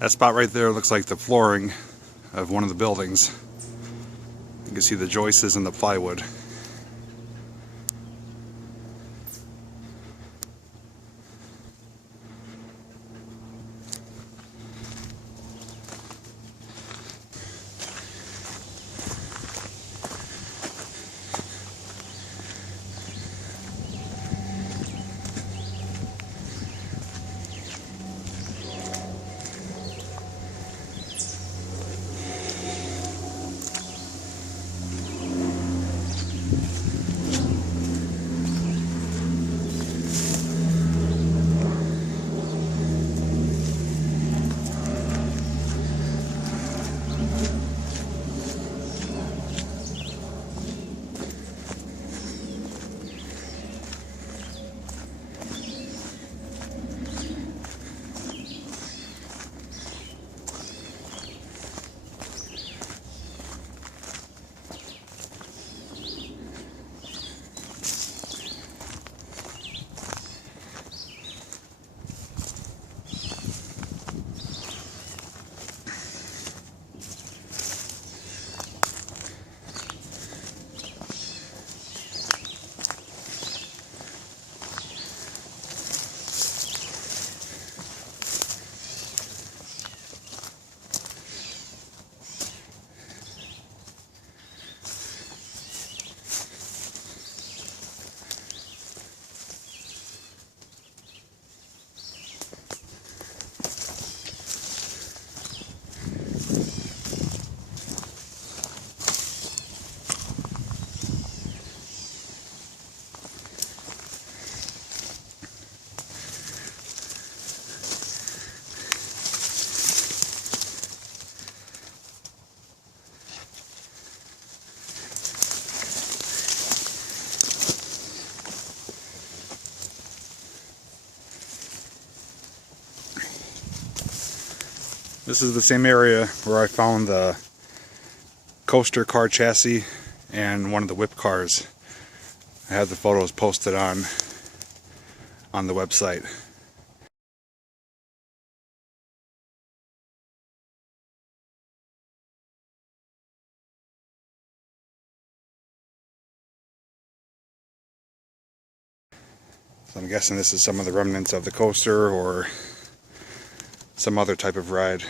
That spot right there looks like the flooring of one of the buildings. You can see the joists and the plywood. This is the same area where I found the coaster car chassis and one of the whip cars. I have the photos posted on the website. So I'm guessing this is some of the remnants of the coaster or some other type of ride.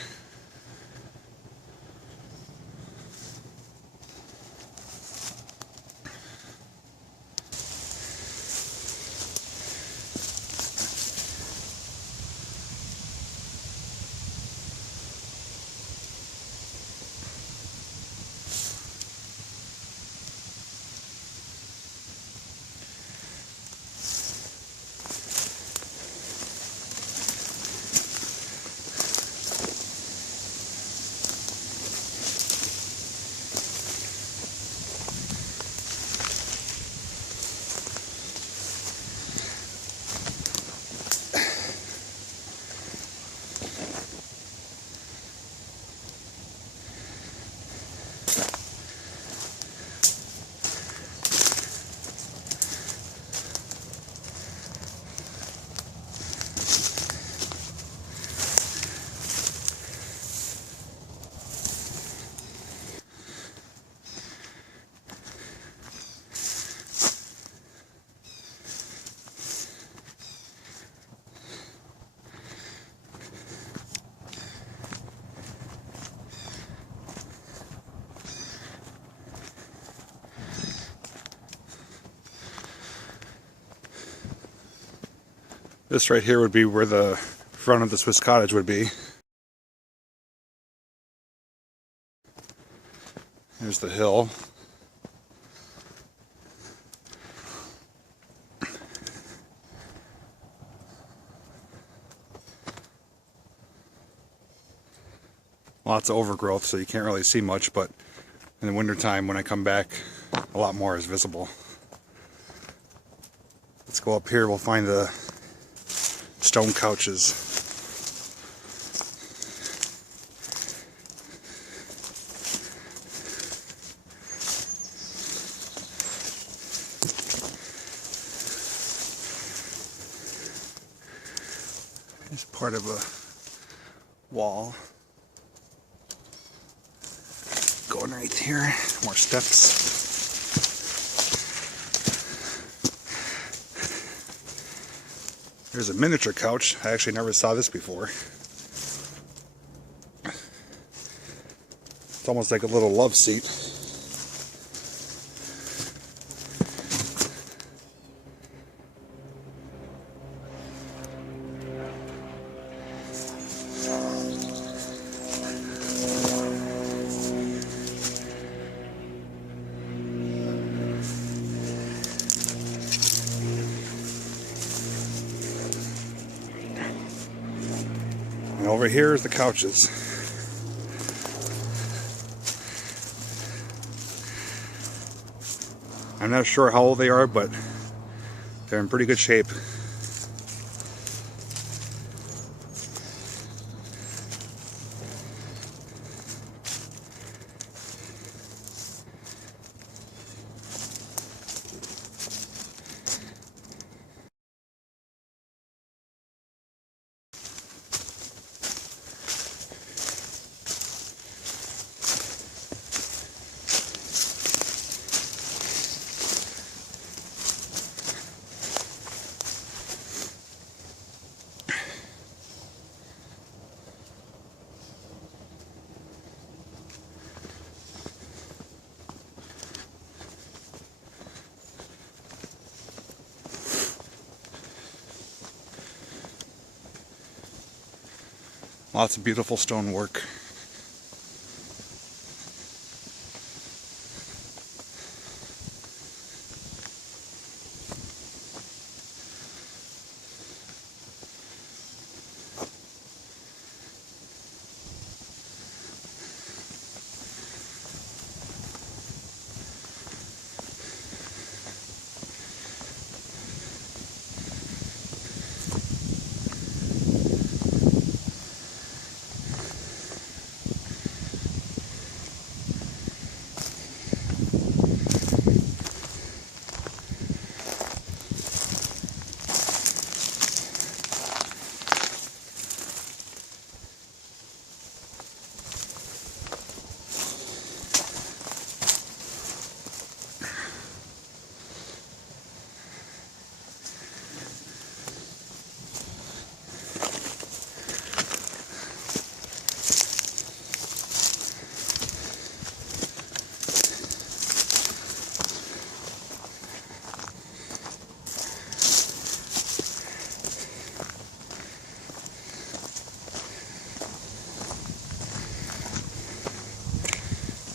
This right here would be where the front of the Swiss cottage would be. Here's the hill. Lots of overgrowth, so you can't really see much, but in the wintertime when I come back, a lot more is visible. Let's go up here, we'll find the stone couches. It's part of a wall. Go underneath here, more steps. There's a miniature couch. I actually never saw this before. It's almost like a little love seat. And over here is the couches. I'm not sure how old they are, but they're in pretty good shape. Lots of beautiful stonework.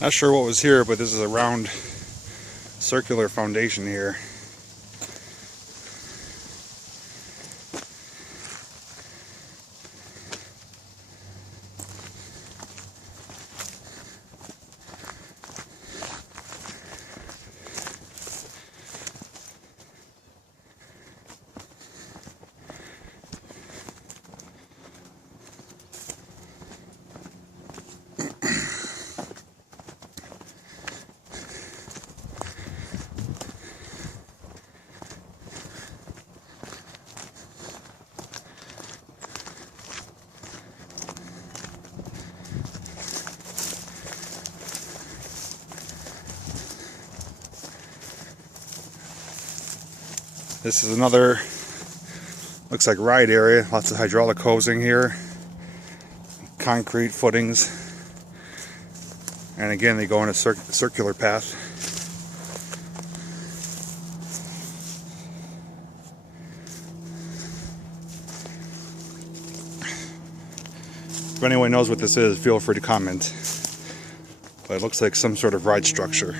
Not sure what was here, but this is a round circular foundation here. This is another, looks like ride area. Lots of hydraulic hosing here, concrete footings, and again they go in a circular path. If anyone knows what this is, feel free to comment. But it looks like some sort of ride structure.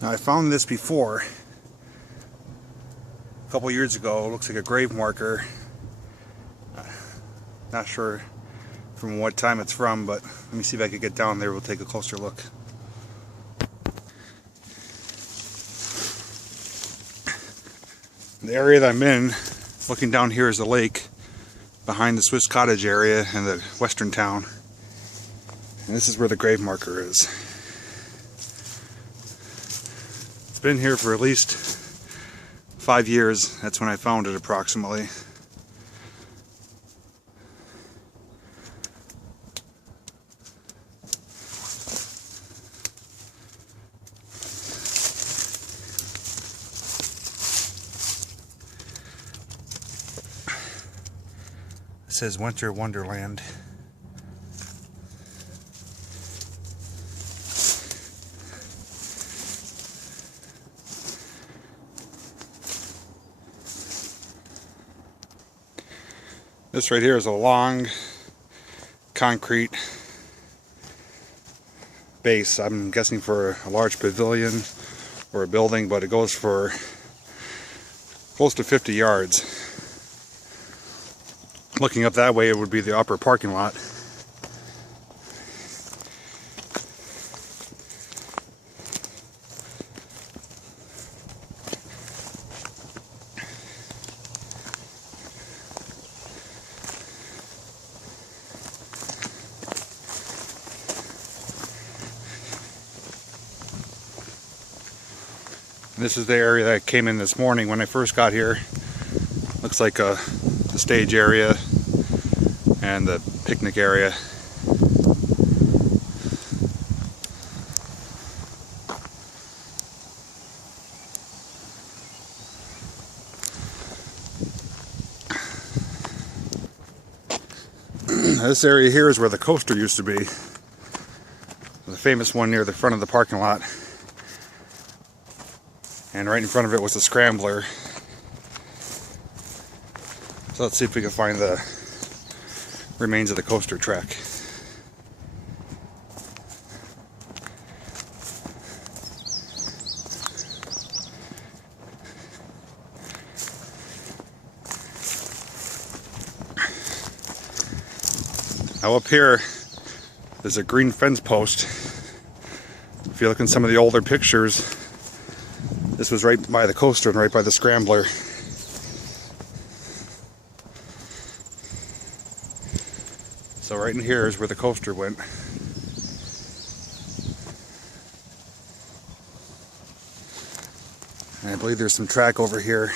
Now I found this before, a couple years ago. It looks like a grave marker. Not sure from what time it's from, but let me see if I can get down there. We'll take a closer look. The area that I'm in, looking down here, is the lake behind the Swiss cottage area and the western town. And this is where the grave marker is. It's been here for at least 5 years. That's when I found it, approximately. It says Winter Wonderland. This right here is a long concrete base. I'm guessing for a large pavilion or a building, but it goes for close to 50 yards. Looking up that way, it would be the upper parking lot. This is the area that I came in this morning when I first got here. Looks like the stage area and the picnic area. This area here is where the coaster used to be. The famous one near the front of the parking lot. And right in front of it was a scrambler. So let's see if we can find the remains of the coaster track. Now up here, there's a green fence post. If you look in some of the older pictures, this was right by the coaster and right by the scrambler. So right in here is where the coaster went. And I believe there's some track over here.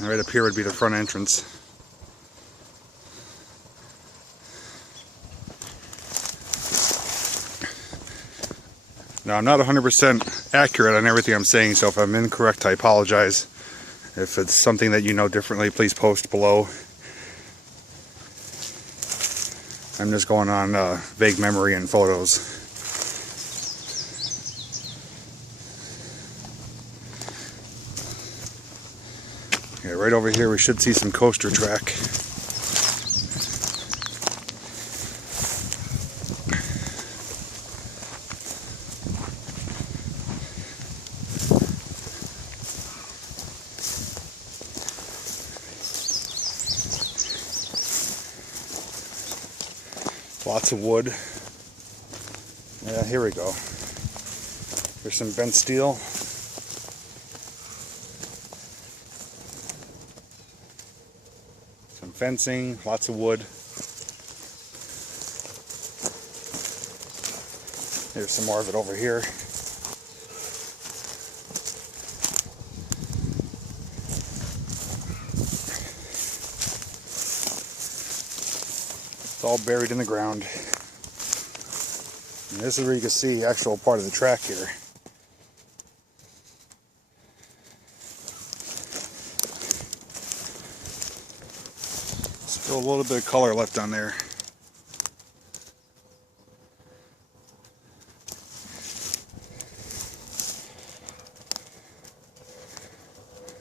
And right up here would be the front entrance. Now, I'm not 100% accurate on everything I'm saying, so if I'm incorrect, I apologize. If it's something that you know differently, please post below. I'm just going on vague memory and photos. Okay, right over here we should see some coaster track. Lots of wood. Yeah, here we go. There's some bent steel. Some fencing, lots of wood. There's some more of it over here. It's all buried in the ground. And this is where you can see the actual part of the track here. Still a little bit of color left on there.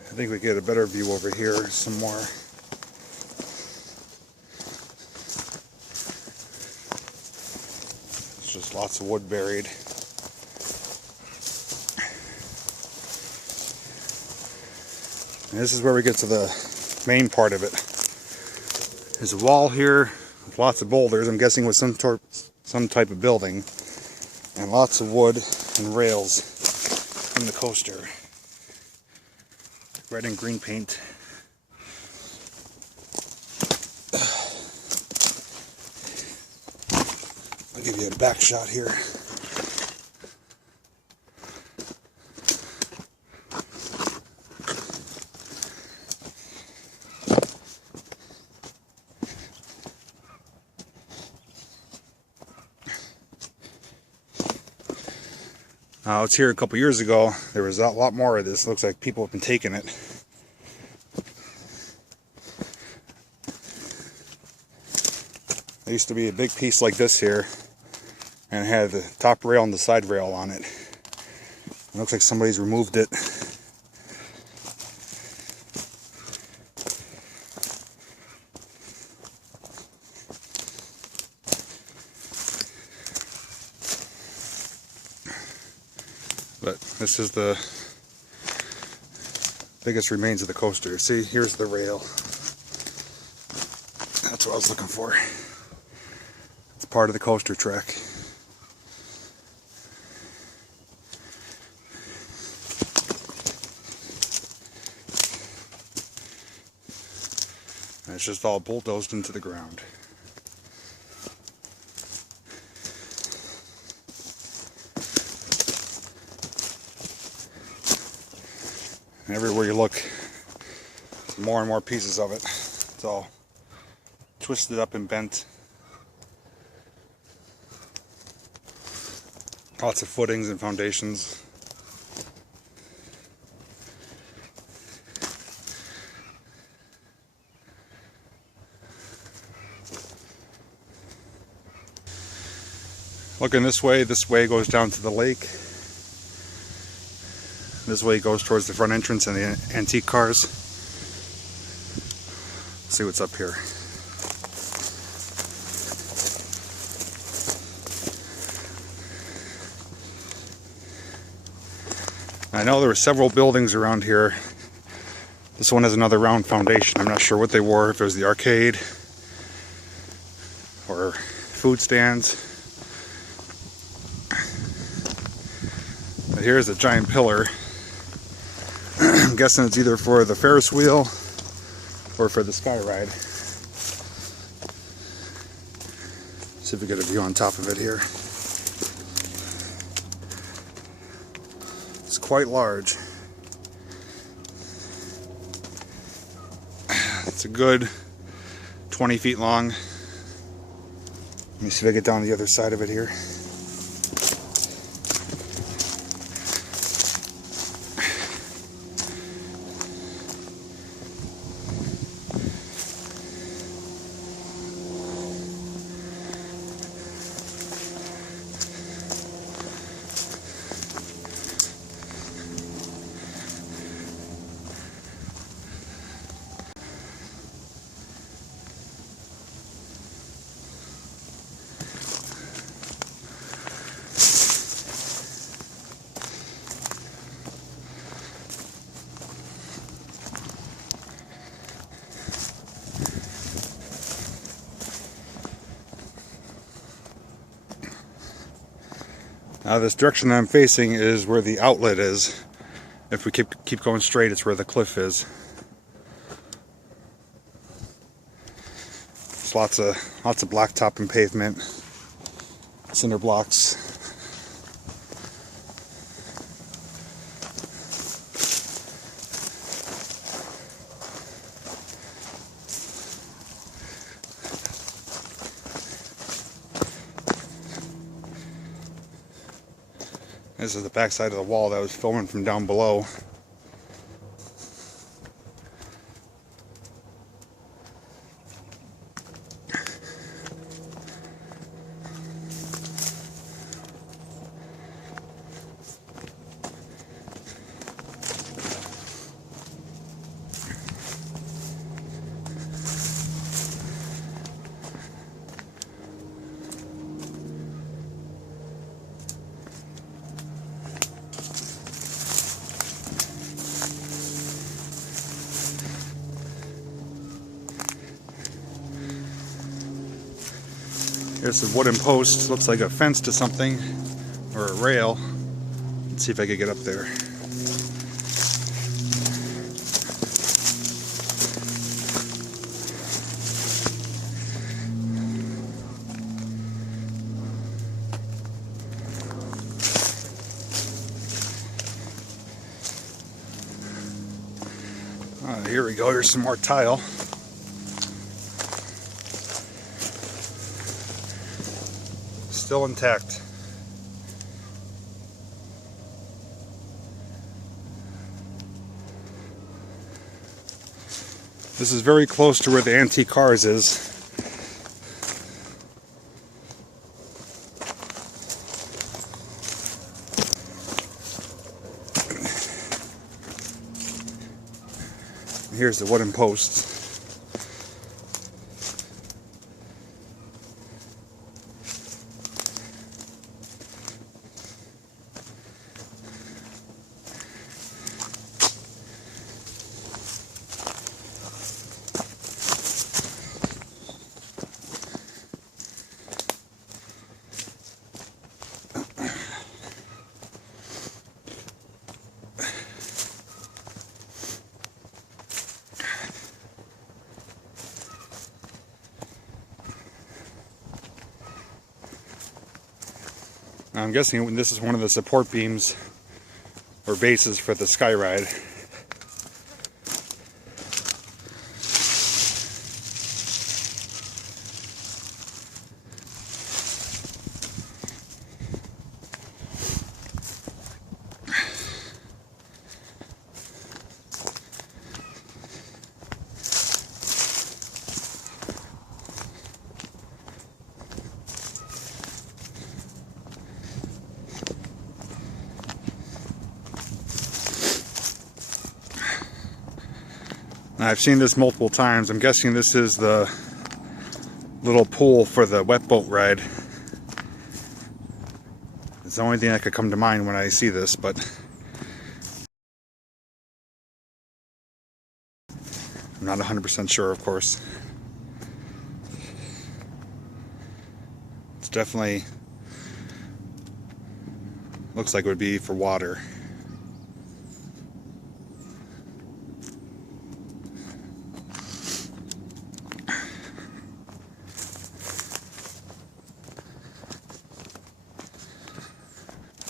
I think we get a better view over here, some more. Just lots of wood buried. And this is where we get to the main part of it. There's a wall here with lots of boulders. I'm guessing with some type of building, and lots of wood and rails from the coaster. Red and green paint. I'll give you a back shot here. I was here a couple years ago. There was a lot more of this. Looks like people have been taking it. There used to be a big piece like this here, and it had the top rail and the side rail on it. It looks like somebody's removed it. But this is the biggest remains of the coaster. See, here's the rail. That's what I was looking for. It's part of the coaster track. And it's just all bulldozed into the ground. And everywhere you look, more and more pieces of it. It's all twisted up and bent. Lots of footings and foundations. Looking this way goes down to the lake. This way goes towards the front entrance and the antique cars. Let's see what's up here. I know there were several buildings around here. This one has another round foundation. I'm not sure what they were, if it was the arcade or food stands. But here's a giant pillar. I'm guessing it's either for the Ferris wheel or for the sky ride. See if we get a view on top of it here. It's quite large. It's a good 20 feet long. Let me see if I get down the other side of it here. Now this direction that I'm facing is where the outlet is. If we keep going straight, it's where the cliff is. There's lots of blacktop and pavement, cinder blocks. This is the back side of the wall that I was filming from down below. There's a wooden post, looks like a fence to something, or a rail. Let's see if I can get up there. Here we go, here's some more tile. Still intact. This is very close to where the antique cars is. Here's the wooden posts. I'm guessing this is one of the support beams or bases for the sky ride. I've seen this multiple times. I'm guessing this is the little pool for the wet boat ride. It's the only thing that could come to mind when I see this, but I'm not 100% sure, of course. It's definitely looks like it would be for water.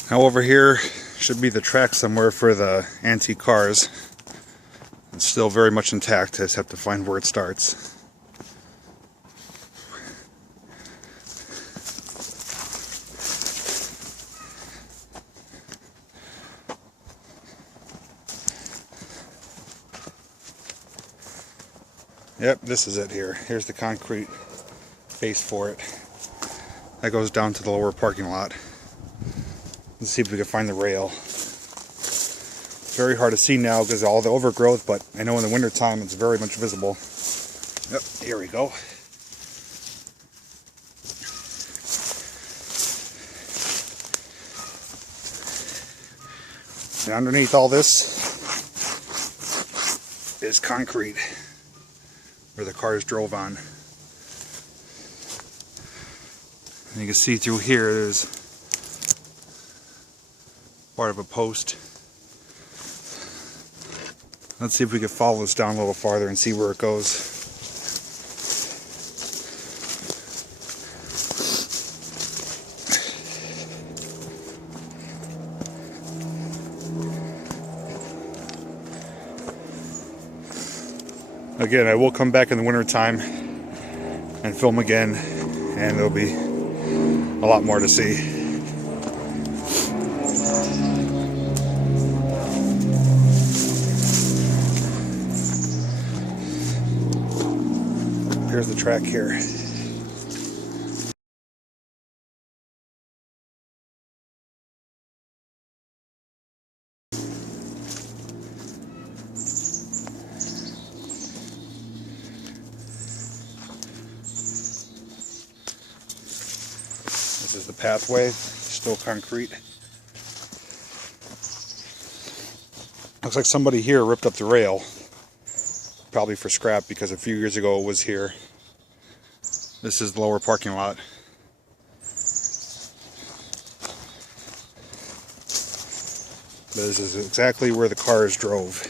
Now over here should be the track somewhere for the antique cars. It's still very much intact. I just have to find where it starts. Yep, this is it here. Here's the concrete base for it. That goes down to the lower parking lot. Let's see if we can find the rail. Very hard to see now because of all the overgrowth, but I know in the winter time it's very much visible. Yep, here we go. And underneath all this is concrete where the cars drove on. And you can see through here there's part of a post. Let's see if we can follow this down a little farther and see where it goes. Again, I will come back in the winter time and film again, and there'll be a lot more to see. Here's the track here. This is the pathway, still concrete. Looks like somebody here ripped up the rail. Probably for scrap because a few years ago it was here. This is the lower parking lot. This is exactly where the cars drove.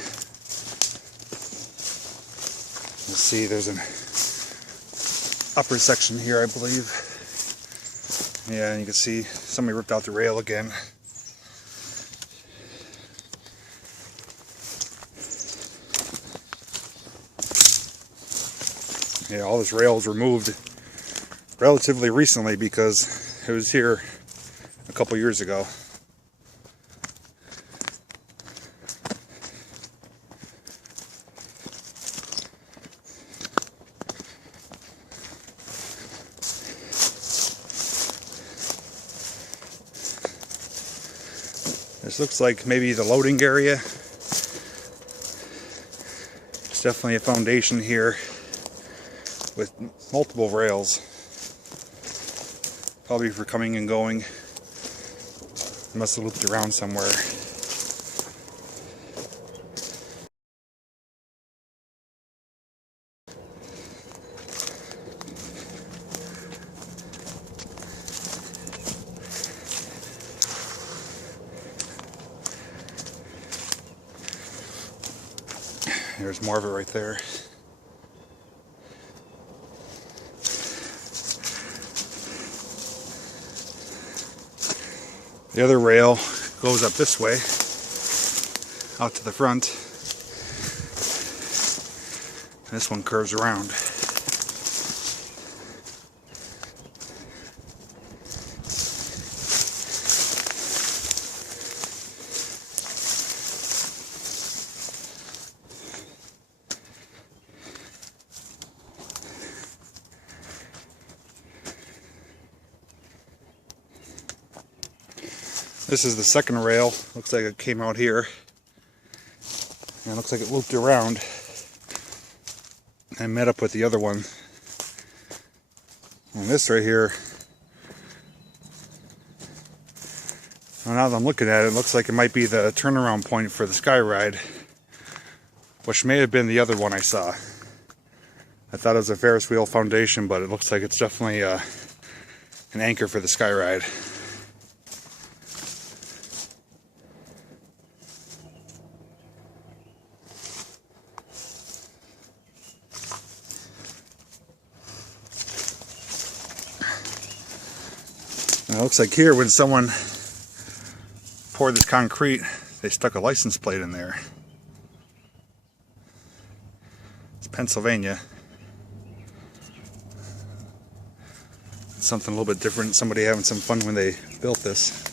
Let's see, there's an upper section here, I believe. Yeah, and you can see somebody ripped out the rail again. Yeah, all this rail was removed relatively recently because it was here a couple years ago. This looks like maybe the loading area. It's definitely a foundation here with multiple rails, probably for coming and going. Must have looped around somewhere. There's more of it right there. The other rail goes up this way, out to the front. This one curves around. This is the second rail. Looks like it came out here. And it looks like it looped around and met up with the other one. And this right here, well, now that I'm looking at it, it looks like it might be the turnaround point for the sky ride, which may have been the other one I saw. I thought it was a Ferris wheel foundation, but it looks like it's definitely an anchor for the sky ride. It looks like here when someone poured this concrete, they stuck a license plate in there. It's Pennsylvania. It's something a little bit different. Somebody having some fun when they built this.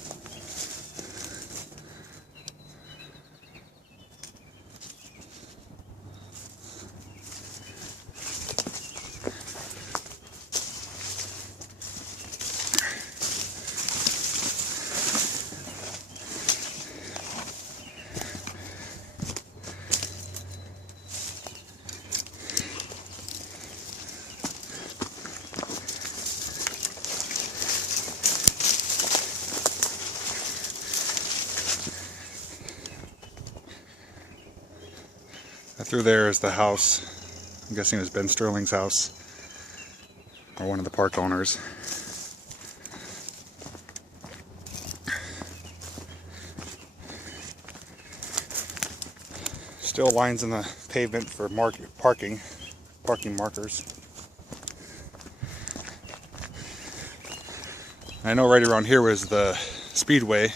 Through there is the house. I'm guessing it was Ben Sterling's house, or one of the park owners. Still lines in the pavement for parking markers. I know right around here was the speedway.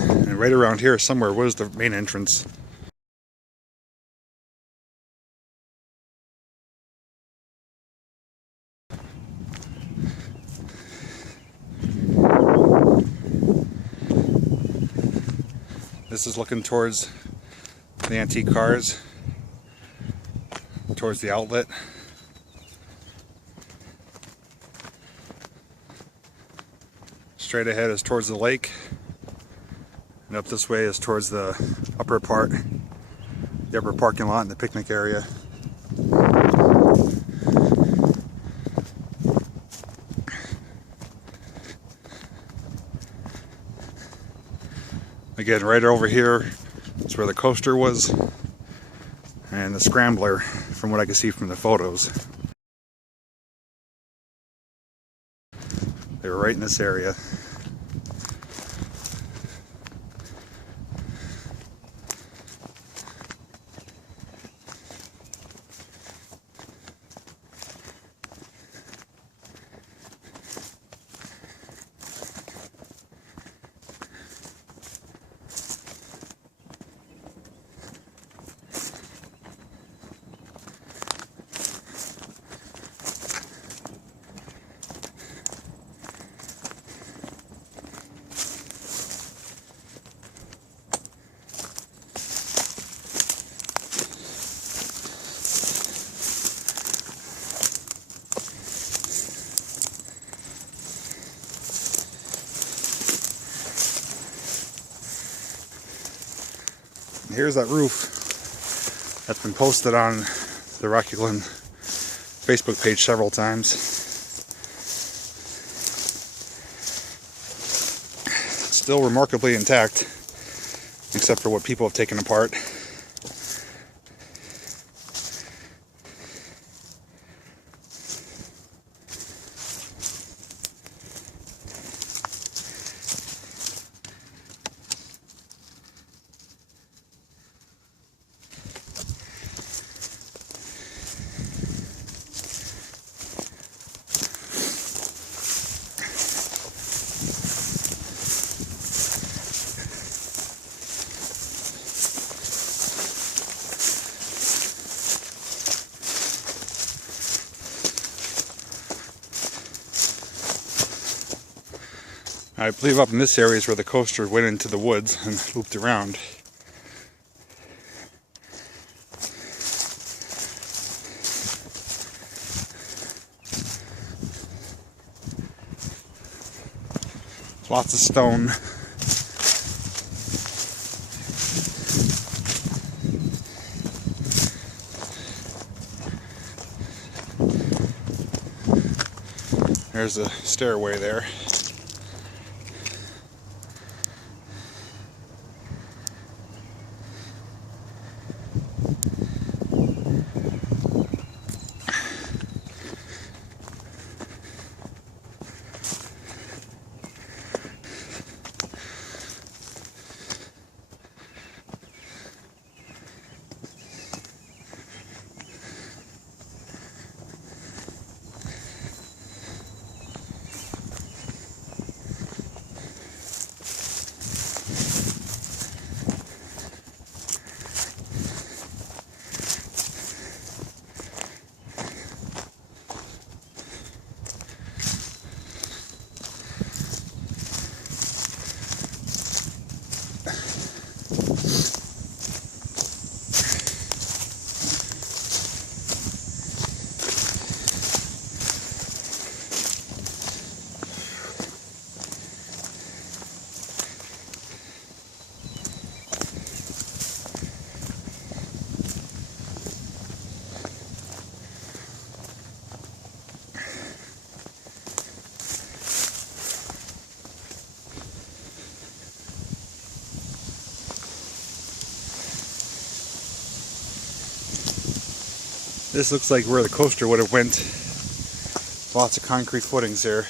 And right around here somewhere was the main entrance. This is looking towards the antique cars, towards the outlet. Straight ahead is towards the lake, and up this way is towards the upper part, the upper parking lot and the picnic area. Again, right over here is where the coaster was, and the scrambler, from what I can see from the photos. They were right in this area. Here's that roof that's been posted on the Rocky Glen Facebook page several times. Still remarkably intact, except for what people have taken apart. I believe up in this area is where the coaster went into the woods and looped around. Lots of stone. There's a stairway there. This looks like where the coaster would have went. Lots of concrete footings here.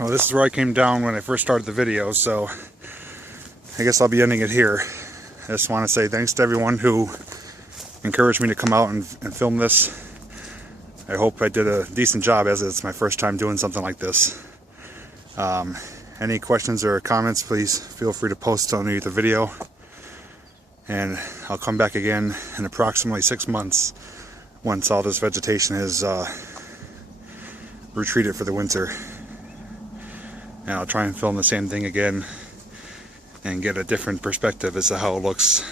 Well, this is where I came down when I first started the video, so I guess I'll be ending it here. I just want to say thanks to everyone who encouraged me to come out and film this. I hope I did a decent job, as it's my first time doing something like this. Any questions or comments, please feel free to post underneath the video. And I'll come back again in approximately 6 months once all this vegetation has retreated for the winter. And I'll try and film the same thing again and get a different perspective as to how it looks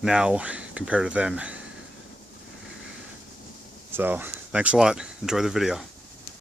now compared to then. So, thanks a lot. Enjoy the video.